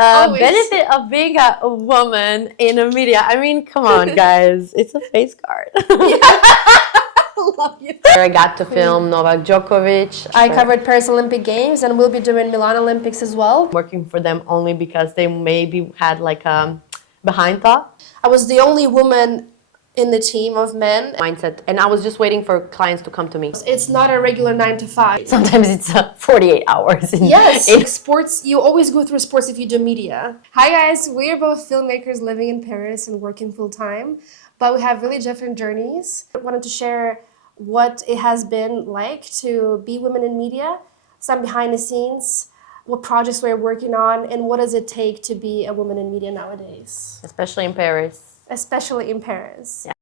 Benefit of being a woman in a media. I mean, come on, guys. It's a face card. Love you. I got to film Novak Djokovic. I covered Paris Olympic Games and we'll be doing Milan Olympics as well. Working for them only because they maybe had like a behind thought. I was the only woman in the team of men. Mindset. And I was just waiting for clients to come to me. It's not a regular 9 to 5. Sometimes it's 48 hours. Yes, in sports, you always go through sports if you do media. Hi guys, we're both filmmakers living in Paris and working full time, but we have really different journeys. I wanted to share what it has been like to be women in media, some behind the scenes, what projects we're working on, and what does it take to be a woman in media nowadays. Especially in Paris. Especially in Paris. Yeah.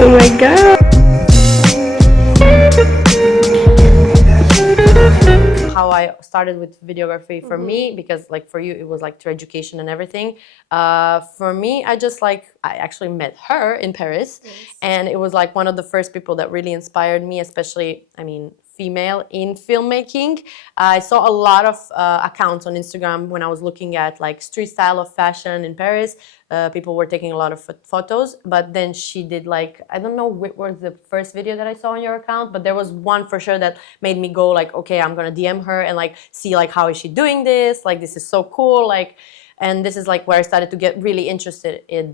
Oh my god. How I started with videography for me, because like for you it was like through education and everything. For me, I actually met her in Paris. Yes. And it was like one of the first people that really inspired me, especially, I mean, female in filmmaking. I saw a lot of accounts on Instagram when I was looking at like street style of fashion in Paris. People were taking a lot of photos, but then she did like, I don't know what was the first video that I saw on your account, but there was one for sure that made me go like, okay, I'm gonna DM her and like see like how is she doing this, like this is so cool, like, and this is like where I started to get really interested in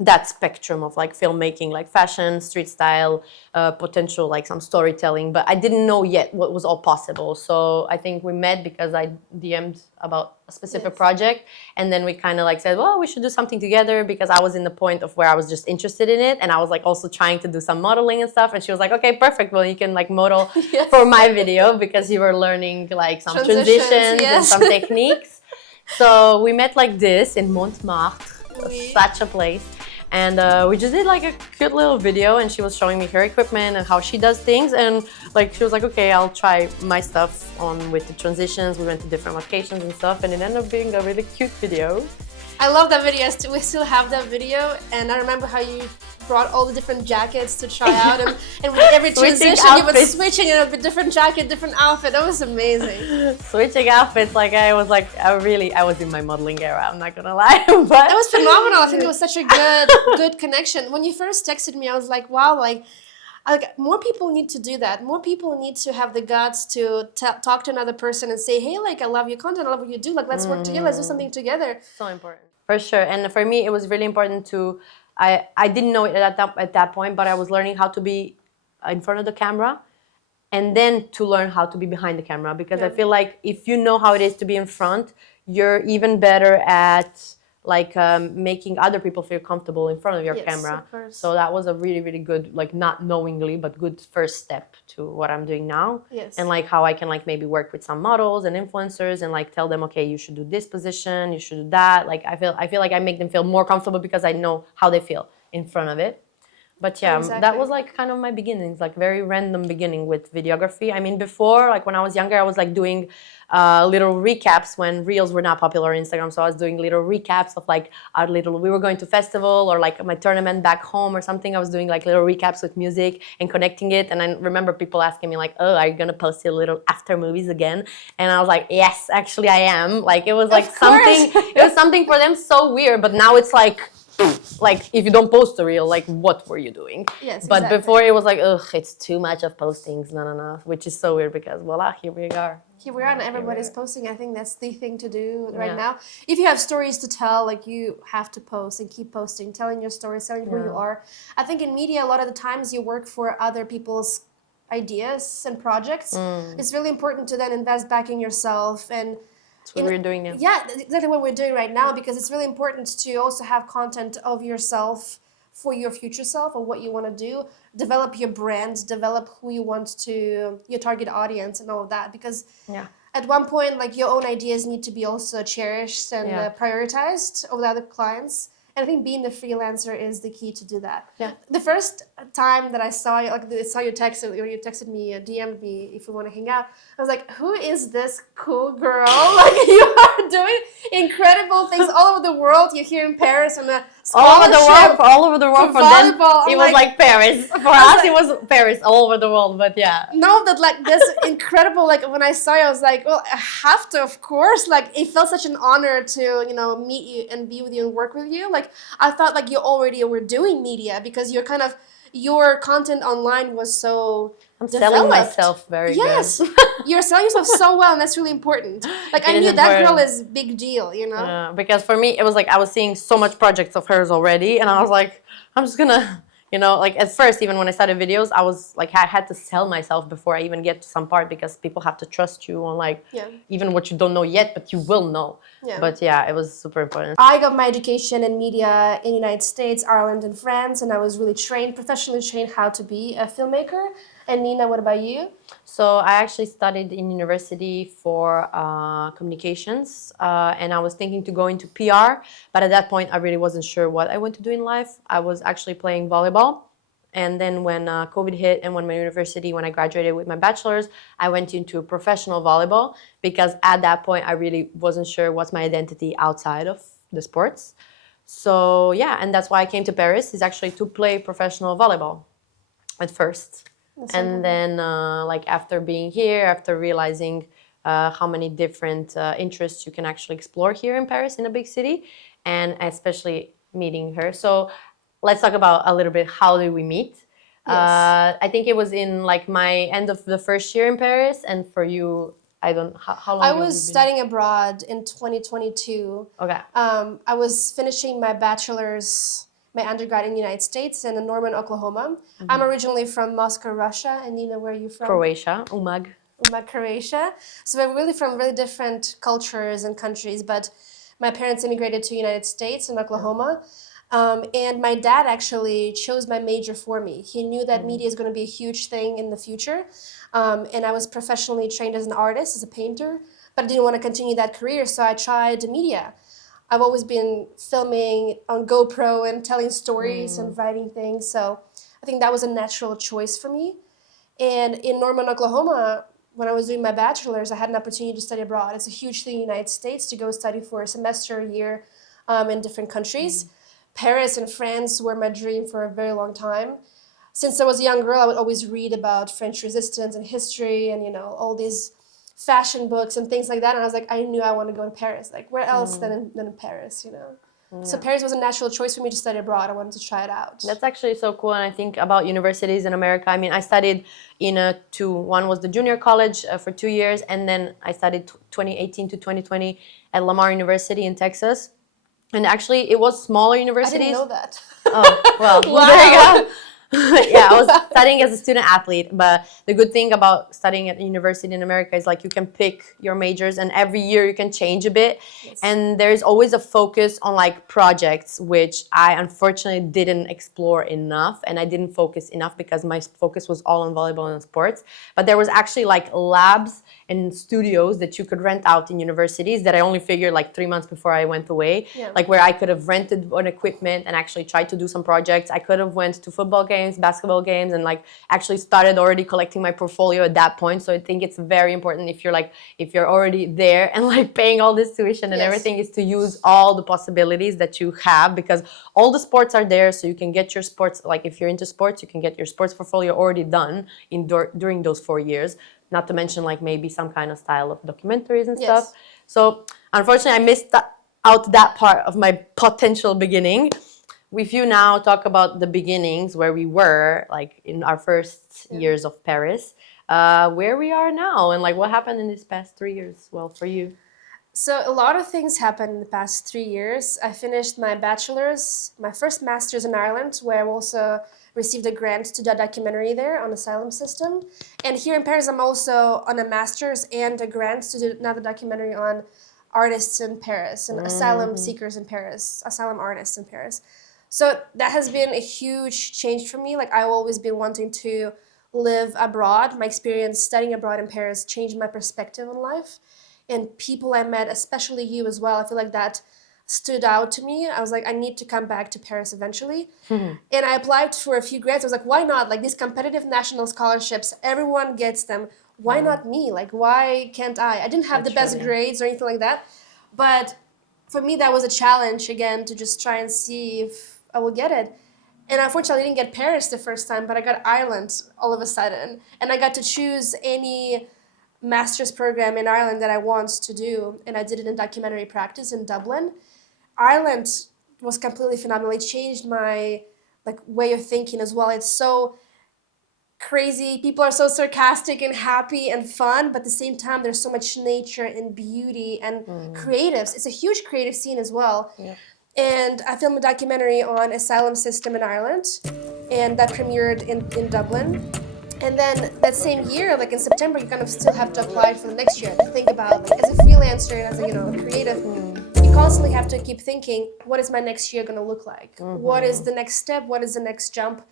that spectrum of like filmmaking, like fashion, street style, potential like some storytelling, but I didn't know yet what was all possible. So I think we met because I DM'd about a specific project, and then we kind of like said, well, we should do something together, because I was in the point of where I was just interested in it, and I was like also trying to do some modeling and stuff, and she was like, okay, perfect, well, you can like model for my video, because you were learning like some transitions and some techniques. So we met like this in Montmartre, such a place. And we just did like a cute little video, and she was showing me her equipment and how she does things, and like she was like, okay, I'll try my stuff on with the transitions. We went to different locations and stuff, and it ended up being a really cute video. I love that video. We still have that video, and I remember how you brought all the different jackets to try out, and with every transition you would switching it up a different jacket, different outfit. That was amazing. Switching outfits, like I was in my modeling era, I'm not gonna lie. But that was phenomenal. I think it was such a good connection. When you first texted me, I was like, wow, like more people need to do that. More people need to have the guts to talk to another person and say, hey, like, I love your content, I love what you do, like, let's work together, let's do something together. So important. For sure. And for me, it was really important to, I didn't know it at that point, but I was learning how to be in front of the camera, and then to learn how to be behind the camera, because I feel like if you know how it is to be in front, you're even better at like making other people feel comfortable in front of your camera. Of course. So that was a really, really good, like not knowingly, but good first step to what I'm doing now. Yes. And like how I can like maybe work with some models and influencers and like tell them, okay, you should do this position, you should do that. Like I feel like I make them feel more comfortable because I know how they feel in front of it. But yeah, that was like kind of my beginnings, like very random beginning with videography. I mean, before, like when I was younger, I was like doing little recaps when reels were not popular on Instagram. So I was doing little recaps of like we were going to festival or like my tournament back home or something. I was doing like little recaps with music and connecting it. And I remember people asking me like, oh, are you going to post your little after movies again? And I was like, yes, actually I am. Like it was like something, it was something for them so weird. But now it's like if you don't post a reel, like what were you doing? Yes, but before it was like, ugh, it's too much of postings, no, which is so weird because voila, here we are. Here we are, and everybody's posting. I think that's the thing to do right now. If you have stories to tell, like you have to post and keep posting, telling your stories, telling who you are. I think in media, a lot of the times you work for other people's ideas and projects. It's really important to then invest back in yourself and that's what we're doing now. Yeah, exactly what we're doing right now, because it's really important to also have content of yourself for your future self or what you want to do. Develop your brand, develop who you want to, your target audience and all of that. Because at one point, like your own ideas need to be also cherished and prioritized over the other clients. And I think being a freelancer is the key to do that. Yeah. The first time that I saw you, like I saw your text, or you texted me, DM'd me if you want to hang out, I was like, who is this cool girl? Like you are doing incredible things all over the world. You're here in Paris on a scholarship all over the world. for For them, volleyball. it was like Paris. For us, it was Paris all over the world. But yeah. No, that like that's incredible. Like when I saw you, I was like, well, I have to, of course. Like it felt such an honor to, meet you and be with you and work with you. Like I thought like you already were doing media because you're kind of your content online was so I'm developed. selling myself very Yes, good. you're selling yourself so well, and that's really important. Like I It is knew that girl important. is big deal, Because for me, it was like I was seeing so much projects of hers already, and I was like, I'm just gonna, like at first, even when I started videos, I was like, I had to sell myself before I even get to some part because people have to trust you on like, Yeah. even what you don't know yet, but you will know. Yeah. But yeah, it was super important. I got my education in media in the United States, Ireland, and France, and I was really professionally trained how to be a filmmaker. And Nina, what about you? So I actually studied in university for communications, and I was thinking to go into PR, but at that point I really wasn't sure what I want to do in life. I was actually playing volleyball, and then when COVID hit and when I graduated with my bachelor's, I went into professional volleyball because at that point I really wasn't sure what's my identity outside of the sports. So yeah, and that's why I came to Paris, is actually to play professional volleyball at first. And then like after being here, after realizing how many different interests you can actually explore here in Paris, in a big city, and especially meeting her. So let's talk about a little bit, how did we meet? Yes. I think it was in like my end of the first year in Paris, and for you, I don't, how long I have was you been? studying abroad in 2022. Okay. I was finishing my bachelor's, my undergrad in the United States in Norman, Oklahoma. I'm originally from Moscow, Russia. And Nina, where are you from? Croatia, Umag. Croatia. So we're really from really different cultures and countries, but my parents immigrated to the United States in Oklahoma. And my dad actually chose my major for me. He knew that media is going to be a huge thing in the future. And I was professionally trained as an artist, as a painter, but I didn't want to continue that career, so I tried media. I've always been filming on GoPro and telling stories and writing things, so I think that was a natural choice for me. And in Norman, Oklahoma, when I was doing my bachelor's, I had an opportunity to study abroad. It's a huge thing in the United States to go study for a semester, a year in different countries. Paris and France were my dream for a very long time. Since I was a young girl, I would always read about French resistance and history and, all these fashion books and things like that. And I was like, I knew I want to go to Paris. Like, where else than in Paris? So Paris was a natural choice for me to study abroad. I wanted to try it out. That's actually so cool. And I think about universities in America. I mean, I studied in one was the junior college for 2 years. And then I studied 2018 to 2020 at Lamar University in Texas. And actually, it was smaller I universities. didn't know that. Oh, well, Wow. there you go. Yeah, I was studying as a student athlete, but the good thing about studying at a university in America is like you can pick your majors and every year you can change a bit. Yes. And there's always a focus on like projects, which I unfortunately didn't explore enough, and I didn't focus enough because my focus was all on volleyball and sports. But there was actually like labs and studios that you could rent out in universities that I only figured like 3 months before I went away. Yeah. Like where I could have rented an equipment and actually tried to do some projects. I could have went to football games, basketball games, and like actually started already collecting my portfolio at that point. So I think it's very important if you're already there and like paying all this tuition and Yes. everything, is to use all the possibilities that you have, because all the sports are there. So you can get your sports, like if you're into sports, you can get your sports portfolio already done during those 4 years. Not to mention like maybe some kind of style of documentaries and Yes. stuff. So unfortunately, I missed out that part of my potential beginning. With you now, talk about the beginnings, where we were like in our first years of Paris, where we are now, and like what happened in these past 3 years. Well, for you. So a lot of things happened in the past 3 years. I finished my bachelor's, my first master's in Ireland, where I also received a grant to do a documentary there on asylum system. And here in Paris, I'm also on a master's and a grant to do another documentary on artists in Paris and asylum seekers in Paris, asylum artists in Paris. So that has been a huge change for me. Like I've always been wanting to live abroad. My experience studying abroad in Paris changed my perspective on life. And people I met, especially you as well, I feel like that stood out to me. I was like, I need to come back to Paris eventually. And I applied for a few grants. I was like, why not? Like these competitive national scholarships, everyone gets them. Why not me? Like, why can't I? I didn't have the best grades or anything like that. But for me, that was a challenge again to just try and see if I will get it. And unfortunately, I didn't get Paris the first time, but I got Ireland all of a sudden. And I got to choose any master's program in Ireland that I want to do. And I did it in documentary practice in Dublin. Ireland was completely phenomenal. It changed my like way of thinking as well. It's so crazy. People are so sarcastic and happy and fun, but at the same time, there's so much nature and beauty and creatives. It's a huge creative scene as well. Yeah. And I filmed a documentary on asylum system in Ireland, and that premiered in Dublin. And then that same year, like in September, you kind of still have to apply for the next year. Like think about like as a freelancer and as a a creative, you constantly have to keep thinking, what is my next year going to look like? What is the next step? What is the next jump?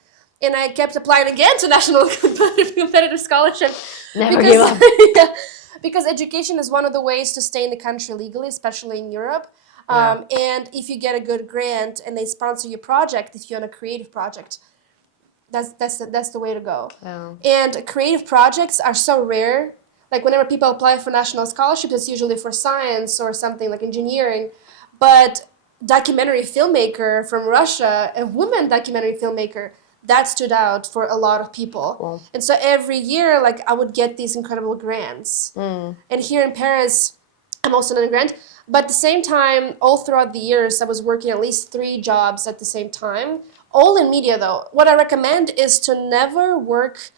And I kept applying again to national competitive scholarship. Never give up. Yeah, because education is one of the ways to stay in the country legally, especially in Europe. And if you get a good grant and they sponsor your project, if you're on a creative project, that's the way to go. Yeah. And creative projects are so rare. Like whenever people apply for national scholarships, it's usually for science or something like engineering. But documentary filmmaker from Russia, a woman documentary filmmaker, that stood out for a lot of people. Cool. And so every year, like I would get these incredible grants. And here in Paris, I'm also in a grant. But at the same time, all throughout the years, I was working at least 3 jobs at the same time. All in media, though. What I recommend is to never work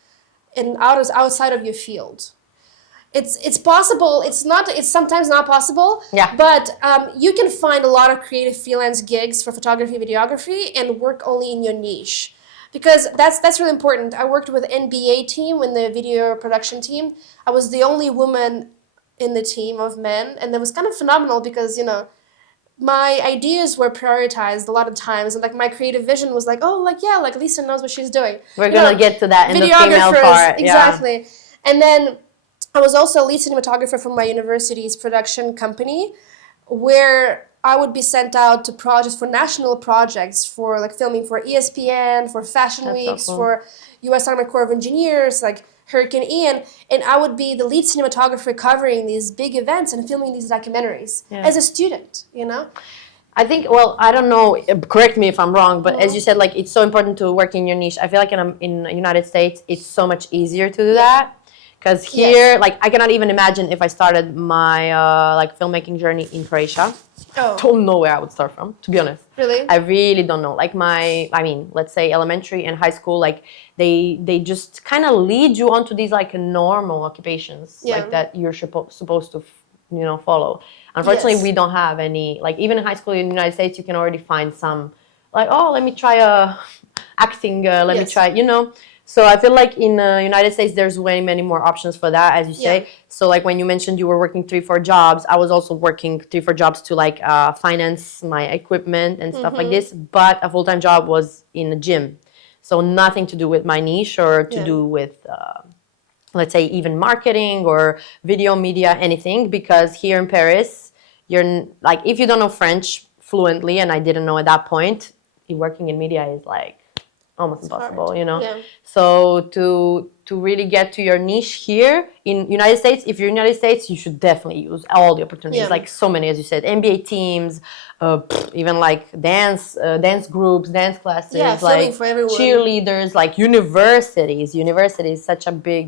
outside of your field. It's possible. It's sometimes not possible. Yeah. But you can find a lot of creative freelance gigs for photography, videography, and work only in your niche, because that's really important. I worked with NBA team in the video production team. I was the only woman in the team of men, and it was kind of phenomenal because my ideas were prioritized a lot of times, and like my creative vision was like, oh, like yeah, like Lisa knows what she's doing. We're gonna get to that in the female part. Exactly. Yeah. And then I was also a lead cinematographer for my university's production company, where I would be sent out to projects for national projects, for like filming for ESPN, for Fashion That's Weeks, so cool. for U.S. Army Corps of Engineers, like Hurricane Ian, and I would be the lead cinematographer covering these big events and filming these documentaries as a student, I think, well, I don't know, correct me if I'm wrong, but as you said, like, it's so important to work in your niche. I feel like in the United States, it's so much easier to do that. Because here, like, I cannot even imagine if I started my, like, filmmaking journey in Croatia. Oh. Don't know where I would start from, to be honest. Really? I really don't know. Like let's say elementary and high school, like, they just kind of lead you onto these, like, normal occupations, like, that you're supposed to, follow. Unfortunately, we don't have any, like, even in high school in the United States, you can already find some, like, oh, let me try acting, let me try, So I feel like in the United States, there's way many more options for that, as you say. So like when you mentioned you were working 3-4 jobs, I was also working 3-4 jobs to like finance my equipment and stuff like this. But a full-time job was in a gym. So nothing to do with my niche or to do with, let's say, even marketing or video media, anything. Because here in Paris, you're like, if you don't know French fluently, and I didn't know at that point, working in media is like, almost impossible, So to really get to your niche here in United States, if you're in United States, you should definitely use all the opportunities, like so many, as you said, NBA teams, even like dance groups, dance classes, like for everyone. cheerleaders, like universities. University is such a big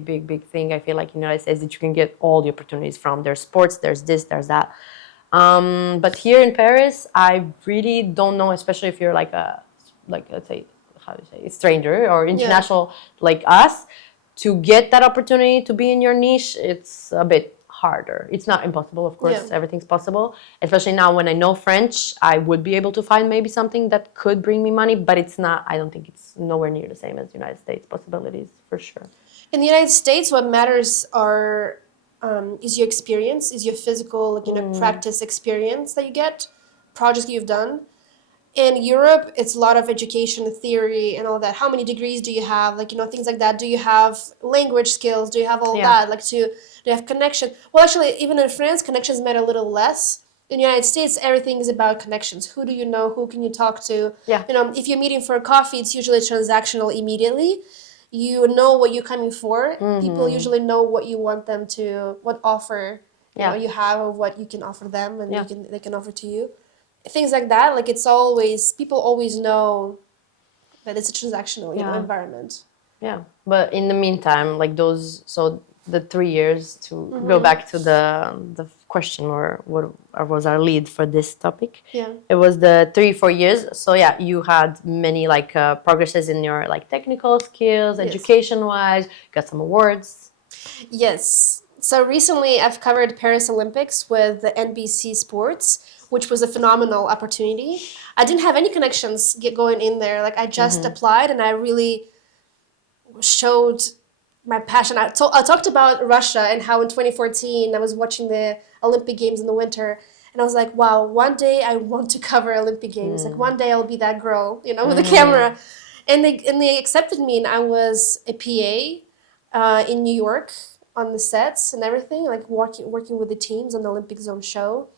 thing. I feel like in the United States that you can get all the opportunities from. There's sports, there's this, there's that. But here in Paris, I really don't know, especially if you're like let's say, how do you say, stranger or international like us, to get that opportunity to be in your niche, it's a bit harder. It's not impossible, of course, everything's possible. Especially now when I know French, I would be able to find maybe something that could bring me money, but it's not, I don't think it's nowhere near the same as the United States possibilities, for sure. In the United States, what matters is your experience, is your physical, practice experience that you get, projects you've done. In Europe, it's a lot of education, theory, and all that. How many degrees do you have? Like, things like that. Do you have language skills? Do you have all that? Like, do you have connection? Well, actually, even in France, connections matter a little less. In the United States, everything is about connections. Who do you know? Who can you talk to? Yeah. If you're meeting for a coffee, it's usually transactional immediately. You know what you're coming for. People usually know what you want them to, what offer you have, or what you can offer them, and they can offer to you. things like that. Like it's always, people always know that it's a transactional, Yeah. environment. Yeah, but in the meantime, like those, so the 3 years to go back to the question, or what was our lead for this topic? Yeah. It was the 3 4 years. So yeah, you had many like progresses in your like technical skills, Yes. education wise. Got some awards. Yes. So recently I've covered Paris Olympics with the NBC Sports, which was a phenomenal opportunity. I didn't have any connections going in there. Like I just applied and I really showed my passion. I talked about Russia and how in 2014 I was watching the Olympic Games in the winter, and I was like, wow, one day I want to cover Olympic Games. Like one day I'll be that girl, with a camera. And they accepted me, and I was a PA in New York on the sets and everything, like working with the teams on the Olympic Zone show.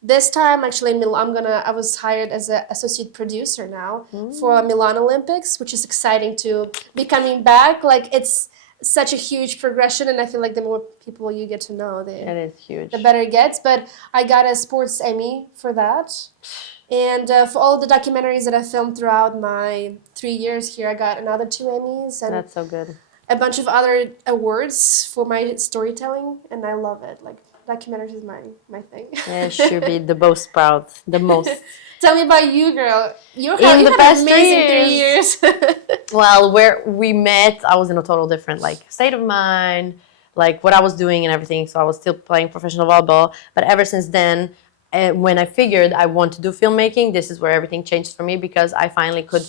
This time, actually, I was hired as an associate producer now for Milan Olympics, which is exciting to be coming back. Like it's such a huge progression, and I feel like the more people you get to know, It is huge. the better it gets. But I got a sports Emmy for that, and for all the documentaries that I filmed throughout my 3 years here, I got another 2 Emmys and That's so good. a bunch of other awards for my storytelling, and I love it. Like documentaries is my thing. Yeah, should be the most proud, the most. Tell me about you, girl. You In had the an past amazing 3 3 years. Well, where we met, I was in a total different like state of mind, like what I was doing and everything. So I was still playing professional volleyball. But ever since then, when I figured I want to do filmmaking, this is where everything changed for me, because I finally could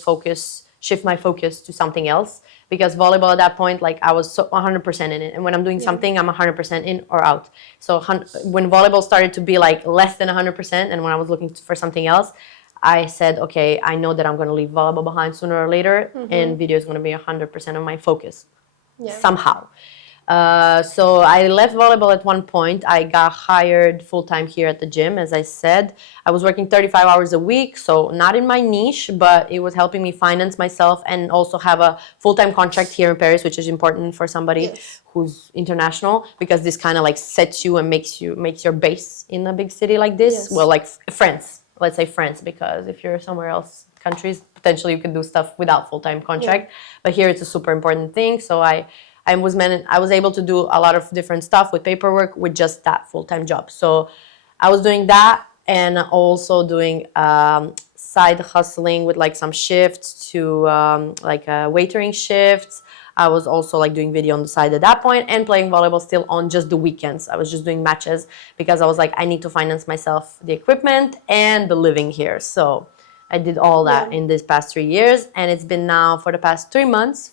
shift my focus to something else. Because volleyball at that point, like I was so 100% in it, and when I'm doing something, I'm 100% in or out. So when volleyball started to be like less than 100%, and when I was looking for something else, I said, okay, I know that I'm going to leave volleyball behind sooner or later, and video is going to be 100% of my focus somehow. So I left volleyball at one point. I got hired full-time here at the gym, as I said. I was working 35 hours a week, so not in my niche, but it was helping me finance myself and also have a full-time contract here in Paris, which is important for somebody who's international, because this kind of like sets you and makes your base in a big city like this. Well, like France, let's say France, because if you're somewhere else, countries, potentially you can do stuff without full-time contract. But here it's a super important thing. So I was able to do a lot of different stuff with paperwork with just that full-time job. So I was doing that, and also doing side hustling with like some shifts to like waitering shifts. I was also like doing video on the side at that point, and playing volleyball still on just the weekends. I was just doing matches because I was like, I need to finance myself the equipment and the living here. So I did all that in these past 3 years, and it's been now for the past 3 months,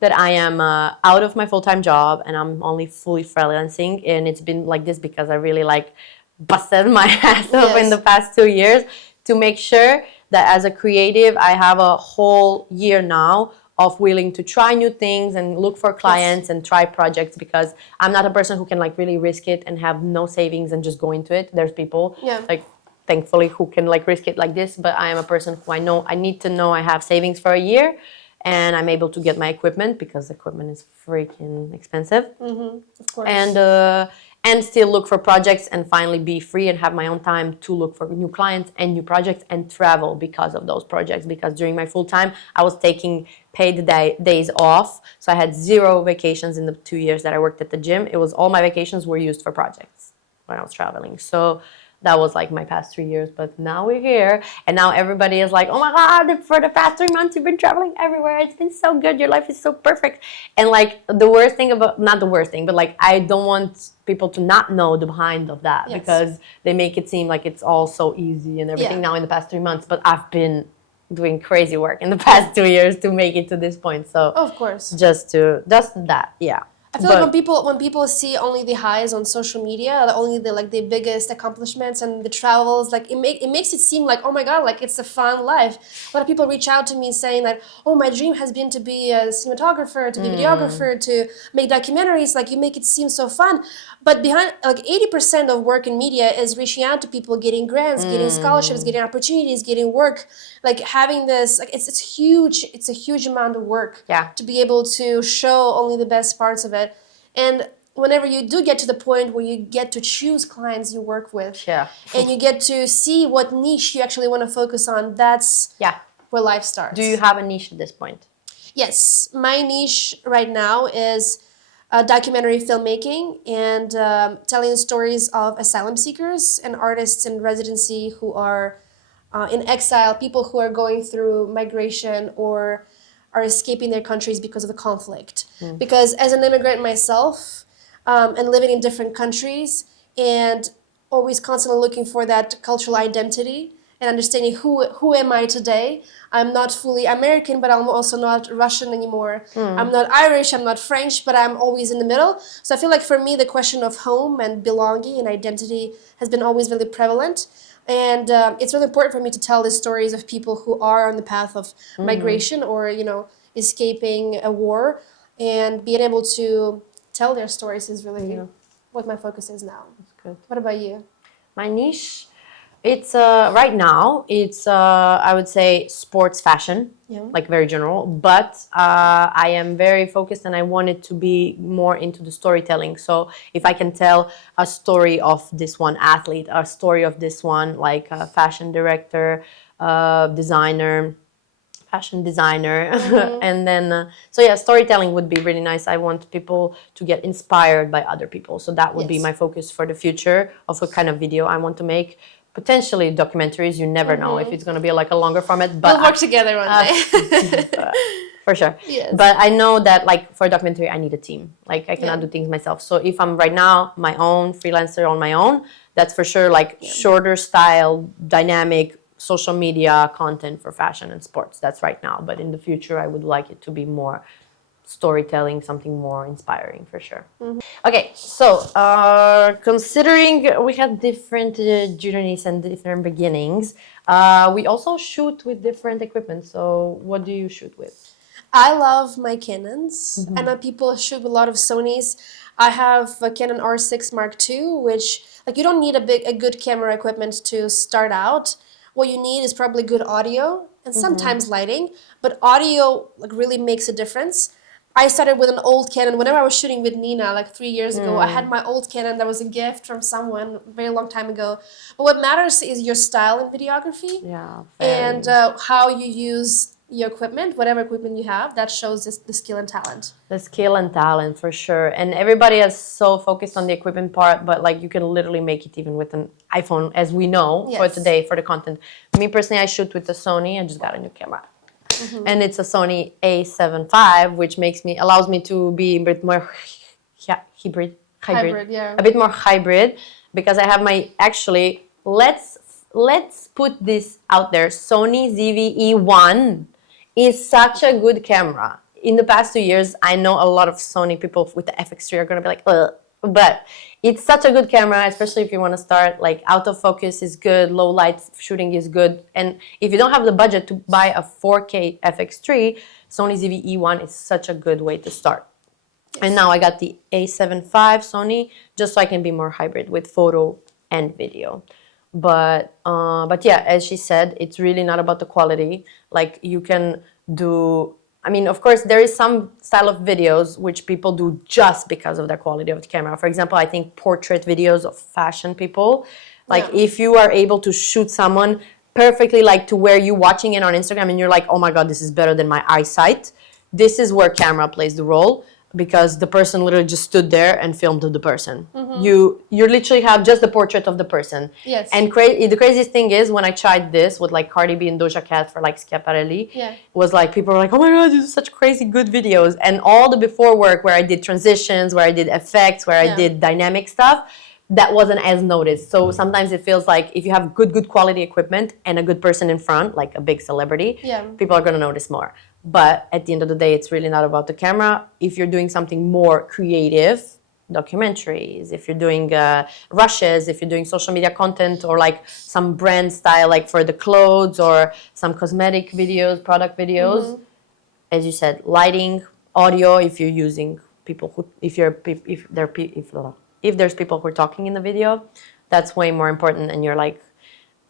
that I am out of my full-time job, and I'm only fully freelancing. And it's been like this because I really like busted my ass off in the past 2 years to make sure that as a creative, I have a whole year now of willing to try new things and look for clients and try projects, because I'm not a person who can like really risk it and have no savings and just go into it. There's people like, thankfully, who can like risk it like this, but I am a person who I need to know I have savings for a year, and I'm able to get my equipment, because equipment is freaking expensive. Of course. And still look for projects and finally be free and have my own time to look for new clients and new projects and travel because of those projects. Because during my full time, I was taking paid days off. So I had 0 vacations in the 2 years that I worked at the gym. It was all my vacations were used for projects when I was traveling. So that was like my past 3 years, but now we're here, and now everybody is like, oh my God, for the past 3 months you've been traveling everywhere. It's been so good. Your life is so perfect. And like the worst thing about, not the worst thing, but like I don't want people to not know the behind of that, because they make it seem like it's all so easy and everything now in the past 3 months, but I've been doing crazy work in the past 2 years to make it to this point. So of course, just that, yeah. I feel like when people see only the highs on social media, only the biggest accomplishments and the travels, like it makes it seem like, oh my God, like it's a fun life. A lot of people reach out to me saying that, oh, my dream has been to be a cinematographer, to be a videographer, to make documentaries. Like you make it seem so fun, but behind like 80% of work in media is reaching out to people, getting grants, getting scholarships, getting opportunities, getting work. Like having this, like it's huge. It's a huge amount of work to be able to show only the best parts of it. And whenever you do get to the point where you get to choose clients you work with, Yeah. and you get to see what niche you actually want to focus on, that's Yeah. where life starts. Do you have a niche at this point? Yes, my niche right now is documentary filmmaking and telling stories of asylum seekers and artists in residency who are in exile, people who are going through migration or are escaping their countries because of the conflict. Because as an immigrant myself, and living in different countries and always constantly looking for that cultural identity and understanding who am I today. I'm not fully American, but I'm also not Russian anymore. I'm not Irish, I'm not French, but I'm always in the middle. So I feel like for me, the question of home and belonging and identity has been always really prevalent. And it's really important for me to tell the stories of people who are on the path of migration or, escaping a war, and being able to tell their stories is really what my focus is now. That's good. What about you? My niche, it's right now, it's I would say sports fashion, like very general, but I am very focused and I want it to be more into the storytelling. So if I can tell a story of this one athlete, a story of this one, like a fashion director, designer, fashion designer, and then so yeah, storytelling would be really nice. I want people to get inspired by other people, so that would be my focus for the future of what kind of video I want to make. Potentially documentaries, you never know if it's going to be like a longer format, but We'll work together one day. for sure. Yes. But I know that like for a documentary I need a team, like I cannot do things myself. So if I'm right now my own freelancer on my own, that's for sure like shorter style, dynamic social media content for fashion and sports. That's right now, but in the future I would like it to be more storytelling, something more inspiring for sure. Okay, so considering we had different journeys and different beginnings, we also shoot with different equipment. So what do you shoot with? I love my Canons. I know people shoot with a lot of Sonys. I have a Canon R6 Mark II, which like you don't need a good camera equipment to start out. What you need is probably good audio and sometimes lighting, but audio like really makes a difference. I started with an old Canon. Whenever I was shooting with Nina, like 3 years ago, I had my old Canon that was a gift from someone a very long time ago. But what matters is your style in videography. Yeah, And how you use your equipment, whatever equipment you have, that shows the skill and talent. the skill and talent for sure. And everybody is so focused on the equipment part, but like you can literally make it even with an iPhone, as we know for today for the content. Me personally, I shoot with the Sony. I just got a new camera. And it's a Sony A7 V, which allows me to be a bit more hybrid, Yeah. a bit more hybrid, because I have my actually let's put this out there. Sony ZV-E1 is such a good camera. In the past 2 years, I know a lot of Sony people with the FX3 are gonna be like, ugh. But it's such a good camera, especially if you want to start. Like autofocus is good, low light shooting is good, and if you don't have the budget to buy a 4K FX3, Sony ZV-E1 is such a good way to start. And now I got the A7 V Sony just so I can be more hybrid with photo and video. But yeah, as she said, it's really not about the quality. Like you can do. I mean, of course, there is some style of videos which people do just because of the quality of the camera. For example, I think portrait videos of fashion people. Like if you are able to shoot someone perfectly, like to where you're watching it on Instagram and you're like, oh my God, this is better than my eyesight. This is where camera plays the role, because the person literally just stood there and filmed the person. You literally have just the portrait of the person. Yes. And the craziest thing is when I tried this with like Cardi B and Doja Cat for like Schiaparelli, was like people were like, oh my God, this is such crazy good videos. And all the before work where I did transitions, where I did effects, where I did dynamic stuff, that wasn't as noticed. So sometimes it feels like if you have good quality equipment and a good person in front, like a big celebrity, people are gonna notice more. But at the end of the day, it's really not about the camera. If you're doing something more creative, documentaries, if you're doing rushes, if you're doing social media content or like some brand style, like for the clothes or some cosmetic videos, product videos, as you said, lighting, audio, if you're using people who, if there's people who are talking in the video, that's way more important. And you're like,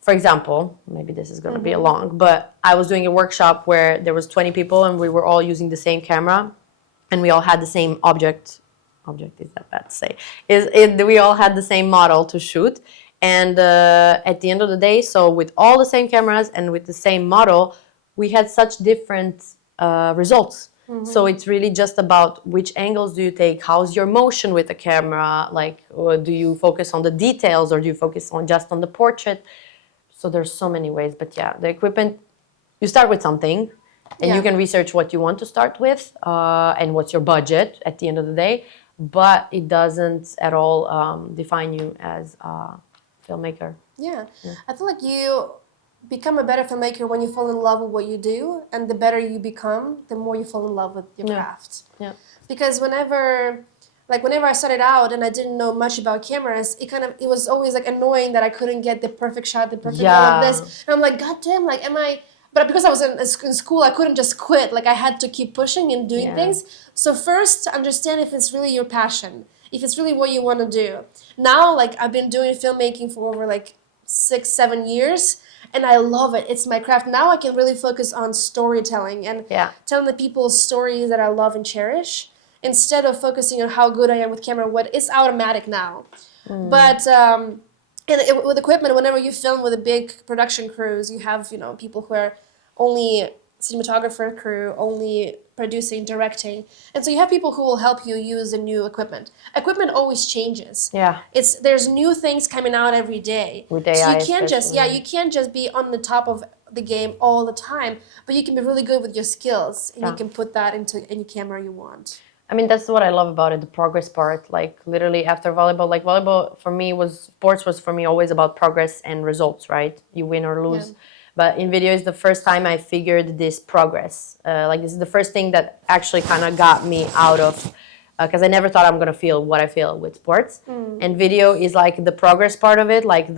for example, maybe this is going to be long, but I was doing a workshop where there was 20 people and we were all using the same camera and we all had the same object object is that bad to say, we all had the same model to shoot. And at the end of the day, so with all the same cameras and with the same model, we had such different results. So it's really just about which angles do you take, how's your motion with the camera, like do you focus on the details or do you focus on just on the portrait? So there's so many ways, but yeah, the equipment, you start with something and you can research what you want to start with and what's your budget at the end of the day, but it doesn't at all define you as a filmmaker. Yeah. I feel like you become a better filmmaker when you fall in love with what you do, and the better you become, the more you fall in love with your craft. Yeah. Because whenever I started out and I didn't know much about cameras, it was always like annoying that I couldn't get the perfect shot, the perfect all of this. And I'm like, God damn, like but because I was in school, I couldn't just quit. Like I had to keep pushing and doing things. So first, understand if it's really your passion, if it's really what you want to do. Now, like I've been doing filmmaking for over like 6-7 years, and I love it. It's my craft. Now I can really focus on storytelling and telling the people stories that I love and cherish, instead of focusing on how good I am with camera. It's automatic now. But with equipment, whenever you film with a big production crews, you have people who are only cinematographer crew, only producing, directing, and so you have people who will help you use the new equipment. Equipment always changes. There's new things coming out every day. With so AI you can't just be on the top of the game all the time, but you can be really good with your skills, and you can put that into any camera you want. I mean, that's what I love about it, the progress part. Like literally after volleyball, like volleyball for me sports was for me always about progress and results, right? You win or lose. But in video is the first time I figured this progress. Like this is the first thing that actually kind of got me out of, because I never thought I'm gonna feel what I feel with sports. And video is like the progress part of it, like